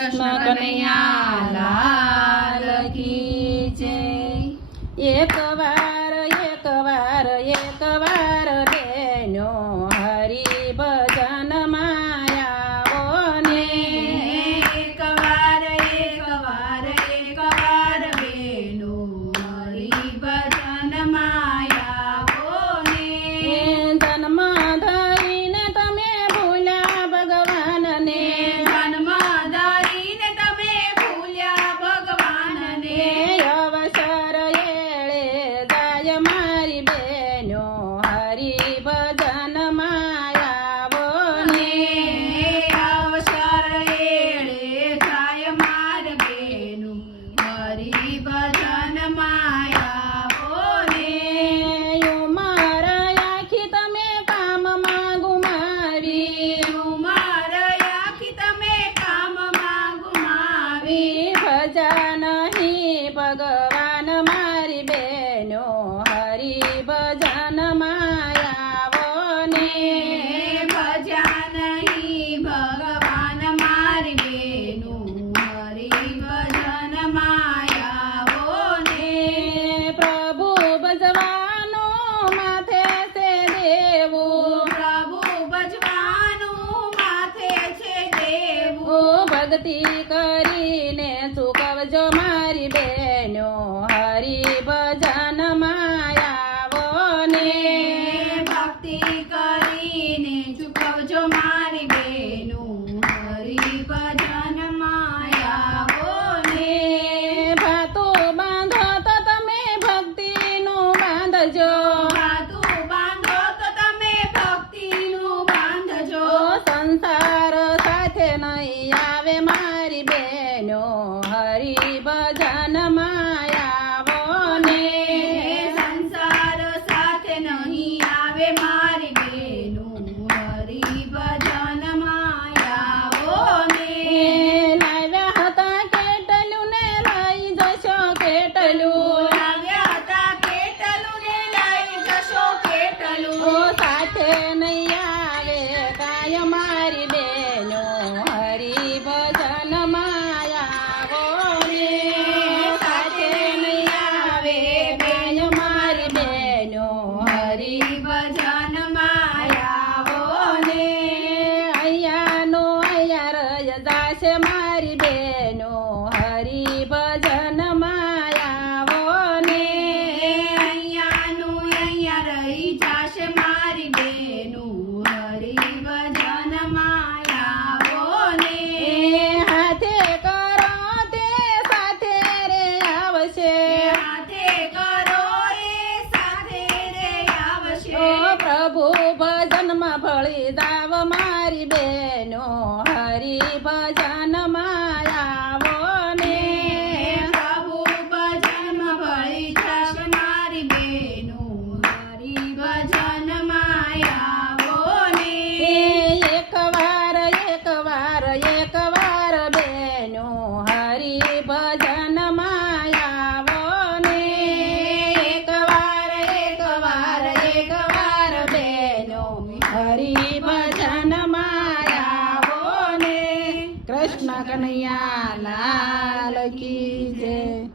કૃષ્ણ કનૈયા લાલ કી જય. એક વાર એક વાર એક વાર બેનો હરી ભજન માયાવો ને એક વાર એક વાર એક વાર બેનો હરી ભજન માયાવો ને જન્મ ધરીને તમે ભૂલ્યા ભગવાનને જન્મ ધરીને તમે ભૂલ્યા ભગવાનને અવસર એળે જાય મારી બેનો હરી ભજન માયાવો ને અવસર એળે થાય માર બેનું હરી ભજન માયાવો ને ઉમર આખી તમે કામમાં ગુમાવી ઉમર આખી તમે કામમાં ગુમાવી ભજન નહીં ભગવાન મારી બેનો હરી ભજન માયાવો ને ભજ્યા ભગવાન મારી બેનું હરી ભજન માયાવો ને પ્રભુ ભજવાનો માથે છે દેવું. પ્રભુ ભજવાનું માથે છે દેવું. ભક્તિ કરીને ચૂકવજો મારી બેનો ચૂકવજો મારી બેનું હરી ભજન માયાવો ને ભાતો બાંધો તો તમે ભક્તિનું બાંધજો. વાતું બાંધો તો તમે ભક્તિનું બાંધજો. સંસાર સાથે નહીં આવે મારી બેનો હરી ભજન ಆಸೆ ಮಾರಿ ಬೇಡ હરી ભજન કનૈયા લાલ કી જય